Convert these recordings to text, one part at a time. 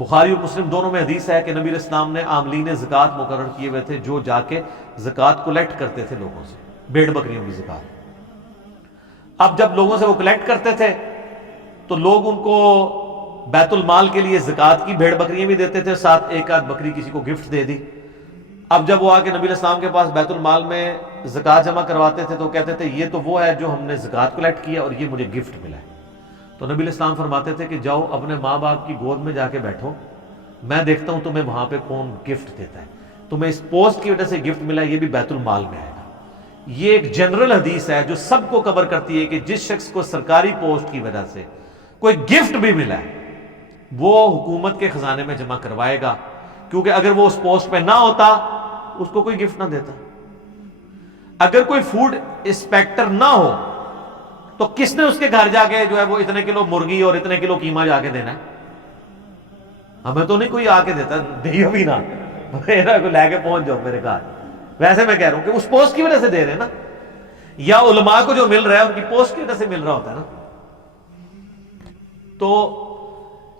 بخاری اور مسلم دونوں میں حدیث ہے کہ نبی علیہ السلام نے عاملین زکوٰۃ مقرر کیے ہوئے تھے جو جا کے زکوٰۃ کلیکٹ کرتے تھے لوگوں سے، بھیڑ بکریوں کی زکوٰۃ۔ اب جب لوگوں سے وہ کلیکٹ کرتے تھے تو لوگ ان کو بیت المال کے لیے زکوٰۃ کی بھیڑ بکریاں بھی دیتے تھے، ساتھ ایک آدھ بکری کسی کو گفٹ دے دی۔ اب جب وہ آ کے نبی علیہ السلام کے پاس بیت المال میں زکوٰۃ جمع کرواتے تھے تو کہتے تھے یہ تو وہ ہے جو ہم نے زکوٰۃ کلیکٹ کیا اور یہ مجھے گفٹ ملا ہے۔ تو نبی علیہ السلام فرماتے تھے کہ جاؤ اپنے ماں باپ کی گود میں جا کے بیٹھو، میں دیکھتا ہوں تمہیں وہاں پہ کون گفٹ دیتا ہے، تمہیں اس پوسٹ کی وجہ سے گفٹ ملا، یہ بھی بیت المال میں آئے گا۔ یہ ایک جنرل حدیث ہے جو سب کو کور کرتی ہے کہ جس شخص کو سرکاری پوسٹ کی وجہ سے کوئی گفٹ بھی ملا ہے وہ حکومت کے خزانے میں جمع کروائے گا، کیونکہ اگر وہ اس پوسٹ پہ نہ ہوتا اس کو کوئی گفٹ نہ دیتا۔ اگر کوئی فوڈ انسپیکٹر نہ ہو تو کس نے اس کے گھر جا کے جو ہے وہ اتنے کلو مرغی اور اتنے کلو قیمہ جا کے دینا ہے؟ ہمیں تو نہیں کوئی آ کے دیتا، دیو بھی نہ میرا کو لے کے پہنچ جاؤ میرے گھر۔ ویسے میں کہہ رہا ہوں کہ اس پوسٹ کی وجہ سے دے رہے ہیں نا، یا علماء کو جو مل رہا ہے ان کی پوسٹ کی وجہ سے مل رہا ہوتا ہے نا۔ تو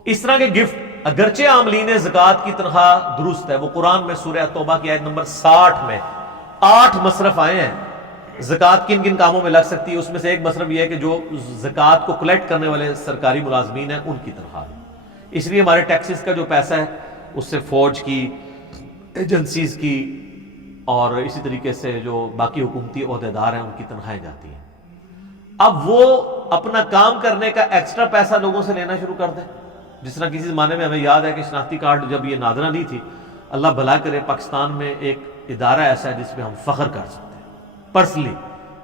اس طرح کے گفٹ اگرچہ عاملین زکوٰۃ کی تنخواہ درست ہے، وہ قرآن میں سورہ توبہ کی آیت نمبر 60 میں 8 مصرف آئے ہیں زکوٰۃ کن کن کاموں میں لگ سکتی ہے۔ اس میں سے ایک مصرف یہ ہے کہ جو زکوٰۃ کو کلیکٹ کرنے والے سرکاری ملازمین ہیں ان کی تنخواہ ہے۔ اس لیے ہمارے ٹیکسز کا جو پیسہ ہے اس سے فوج کی، ایجنسیز کی اور اسی طریقے سے جو باقی حکومتی عہدیدار ہیں ان کی تنخواہیں جاتی ہیں۔ اب وہ اپنا کام کرنے کا ایکسٹرا پیسہ لوگوں سے لینا شروع کر دیں، جس طرح کسی زمانے میں ہمیں یاد ہے کہ شناختی کارڈ جب یہ نادرہ نہیں تھی، اللہ بھلا کرے پاکستان میں ایک ادارہ ایسا ہے جس پہ ہم فخر کر سکتے ہیں پرسنلی،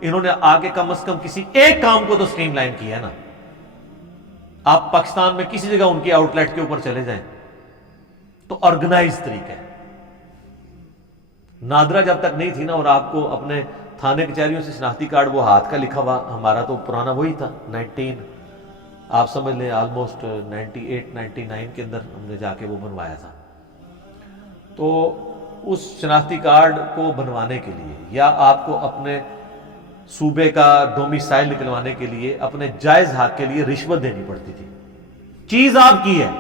انہوں نے آ کے کم از کم کسی ایک کام کو تو سٹریم لائن کیا ہے نا۔ آپ پاکستان میں کسی جگہ ان کی آؤٹ لیٹ کے اوپر چلے جائیں تو آرگنائز طریقہ ہے۔ نادرہ جب تک نہیں تھی نا، اور آپ کو اپنے تھانے کچہریوں سے شناختی کارڈ وہ ہاتھ کا لکھا ہوا، ہمارا تو پرانا وہی تھا 19 آپ سمجھ لیں آلموسٹ 98 99 کے اندر ہم نے جا کے وہ بنوایا تھا۔ تو اس شناختی کارڈ کو بنوانے کے لیے یا آپ کو اپنے صوبے کا ڈومیسائل نکلوانے کے لیے اپنے جائز حق کے لیے رشوت دینی پڑتی تھی۔ چیز آپ کی ہے،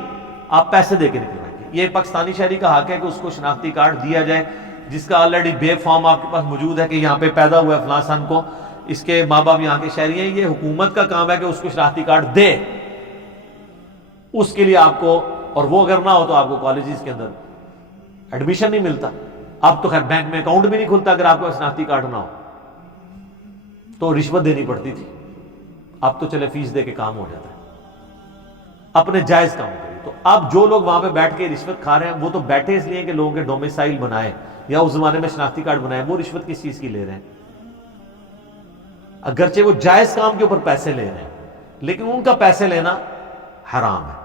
آپ پیسے دے کے نکلوائیں گے۔ یہ پاکستانی شہری کا حق ہے کہ اس کو شناختی کارڈ دیا جائے جس کا آلریڈی بے فارم آپ کے پاس موجود ہے کہ یہاں پہ پیدا ہوا ہے فلاں سن کو، اس کے ماں باپ یہاں کے شہری ہیں۔ یہ حکومت کا کام ہے کہ اس کو شناختی کارڈ دے، اس کے لیے آپ کو، اور وہ اگر نہ ہو تو آپ کو کالجز کے اندر ایڈمیشن نہیں ملتا۔ اب تو خیر بینک میں اکاؤنٹ بھی نہیں کھلتا اگر آپ کو شناختی کارڈ نہ ہو، تو رشوت دینی پڑتی تھی۔ اب تو چلے فیس دے کے کام ہو جاتا ہے اپنے جائز کام کے لیے۔ تو اب جو لوگ وہاں پہ بیٹھ کے رشوت کھا رہے ہیں وہ تو بیٹھے اس لیے کہ لوگوں کے ڈومیسائل بنائے یا اس زمانے میں شناختی کارڈ بنائے، وہ رشوت کس چیز کی لے رہے ہیں؟ اگرچہ وہ جائز کام کے اوپر پیسے لے رہے ہیں لیکن ان کا پیسے لینا حرام ہے۔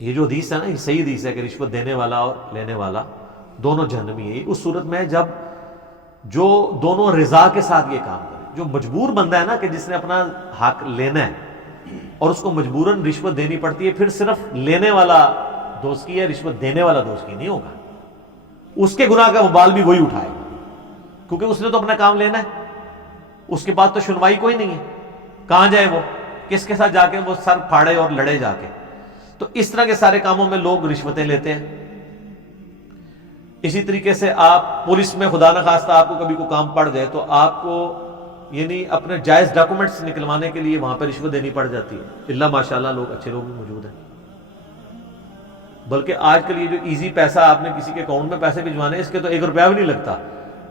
یہ جو حدیث ہے نا، یہ صحیح حدیث ہے کہ رشوت دینے والا اور لینے والا دونوں جہنمی ہے۔ اس صورت میں جب جو دونوں رضا کے ساتھ یہ کام کرے، جو مجبور بندہ ہے نا کہ جس نے اپنا حق لینا ہے اور اس کو مجبوراً رشوت دینی پڑتی ہے، پھر صرف لینے والا دوست کی ہے، رشوت دینے والا دوست کی نہیں ہوگا، اس کے گناہ کا وبال بھی وہی اٹھائے گا، کیونکہ اس نے تو اپنا کام لینا ہے۔ اس کے بعد تو سنوائی کوئی نہیں ہے، کہاں جائے وہ، کس کے ساتھ جا کے وہ سر پھاڑے اور لڑے جا کے۔ تو اس طرح کے سارے کاموں میں لوگ رشوتیں لیتے ہیں۔ اسی طریقے سے آپ پولیس میں خدا نخواستہ آپ کو کبھی کوئی کام پڑ جائے تو آپ کو یعنی اپنے جائز ڈاکومنٹس نکلوانے کے لیے وہاں پہ رشوت دینی پڑ جاتی ہے، اللہ ماشاءاللہ لوگ اچھے لوگ بھی موجود ہیں۔ بلکہ آج کل یہ جو ایزی پیسہ آپ نے کسی کے اکاؤنٹ میں پیسے بھجوانے، اس کے تو 1 روپیہ بھی نہیں لگتا،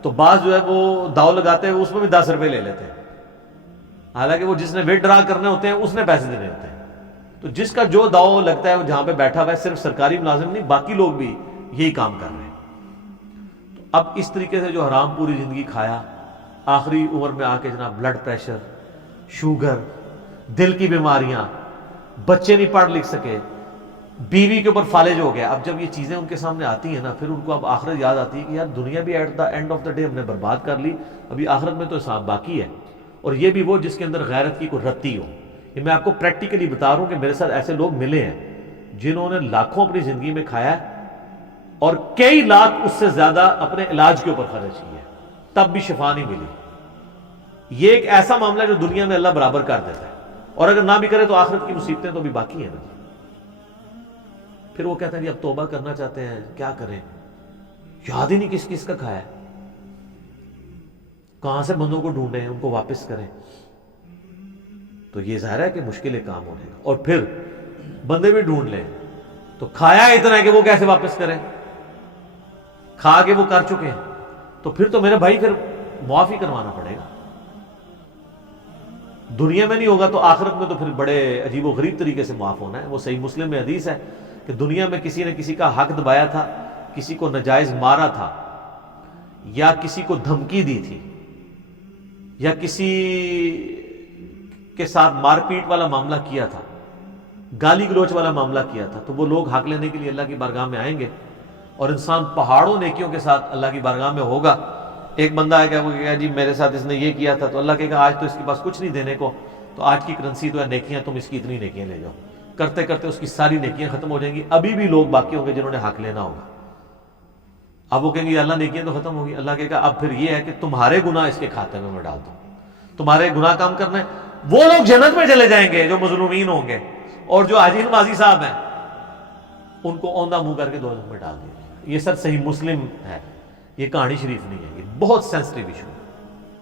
تو بعض جو ہے وہ داؤ لگاتے ہیں اس میں بھی 10 روپے لے لیتے ہیں، حالانکہ وہ جس نے ودڈرا کرنے ہوتے ہیں اس نے پیسے دینے ہوتے ہیں۔ تو جس کا جو داؤ لگتا ہے وہ جہاں پہ بیٹھا ہوا ہے، صرف سرکاری ملازم نہیں باقی لوگ بھی یہی کام کر رہے ہیں۔ تو اب اس طریقے سے جو حرام پوری زندگی کھایا، آخری عمر میں آ کے جناب بلڈ پریشر، شوگر، دل کی بیماریاں، بچے نہیں پڑھ لکھ سکے، بیوی کے اوپر فالج ہو گیا۔ اب جب یہ چیزیں ان کے سامنے آتی ہیں نا، پھر ان کو اب آخرت یاد آتی ہے کہ یار دنیا بھی at the end of the day ہم نے برباد کر لی، ابھی آخرت میں تو حساب باقی ہے، اور یہ بھی وہ جس کے اندر غیرت کی کوئی رتی ہو۔ یہ میں آپ کو پریکٹیکلی بتا رہا ہوں کہ میرے ساتھ ایسے لوگ ملے ہیں جنہوں نے لاکھوں اپنی زندگی میں کھایا ہے اور کئی لاکھ اس سے زیادہ اپنے علاج کے اوپر خرچ کیا ہے، تب بھی شفا نہیں ملی۔ یہ ایک ایسا معاملہ ہے جو دنیا میں اللہ برابر کر دیتا ہے، اور اگر نہ بھی کرے تو آخرت کی مصیبتیں تو بھی باقی ہیں نا۔ پھر وہ کہتے ہیں جی اب توبہ کرنا چاہتے ہیں، کیا کریں، یاد ہی نہیں کس کس کا کھایا ہے، کہاں سے بندوں کو ڈھونڈیں ان کو واپس کریں. تو یہ ظاہر ہے کہ مشکل کام ہونے گا. اور پھر بندے بھی ڈھونڈ لیں تو کھایا اتنا ہے کہ وہ کیسے واپس کریں، کھا کے وہ کر چکے ہیں. تو پھر تو میرے بھائی پھر معافی کروانا پڑے گا. دنیا میں نہیں ہوگا تو آخرت میں تو پھر بڑے عجیب و غریب طریقے سے معاف ہونا ہے. وہ صحیح مسلم میں حدیث ہے کہ دنیا میں کسی نے کسی کا حق دبایا تھا، کسی کو ناجائز مارا تھا، یا کسی کو دھمکی دی تھی، یا کسی کے ساتھ مار پیٹ والا معاملہ کیا تھا، گالی گلوچ والا معاملہ کیا تھا، تو وہ لوگ حق لینے کے لیے اللہ کی بارگاہ میں آئیں گے اور انسان پہاڑوں نیکیوں کے ساتھ اللہ کی بارگاہ میں ہوگا. ایک بندہ ہے کہ وہ کہے گا جی میرے ساتھ اس نے یہ کیا تھا، تو اللہ کہے گا آج تو اس کے پاس کچھ نہیں دینے کو، تو آج کی کرنسی تو ہے نیکیاں، تم اس کی اتنی نیکیاں لے جاؤ. کرتے کرتے اس کی ساری نیکیاں ختم ہو جائیں گی. ابھی بھی لوگ باقی ہوں گے جنہوں نے حق لینا ہوگا. اب وہ کہیں گے اللہ نیکیاں تو ختم ہوگی. اللہ کہے گا اب پھر یہ ہے کہ تمہارے گناہ اس کے کھاتے میں ڈال دوں، تمہارے گناہ کام کرنا ہے. وہ لوگ جنت میں چلے جائیں گے جو مظلومین ہوں گے، اور جو حاجی نمازی صاحب ہیں ان کو اوندھا منہ کر کے دوزخ میں ڈال دیا. یہ سب صحیح مسلم ہے، یہ کہانی شریف نہیں ہے. یہ بہت سینسٹیو ایشو ہے.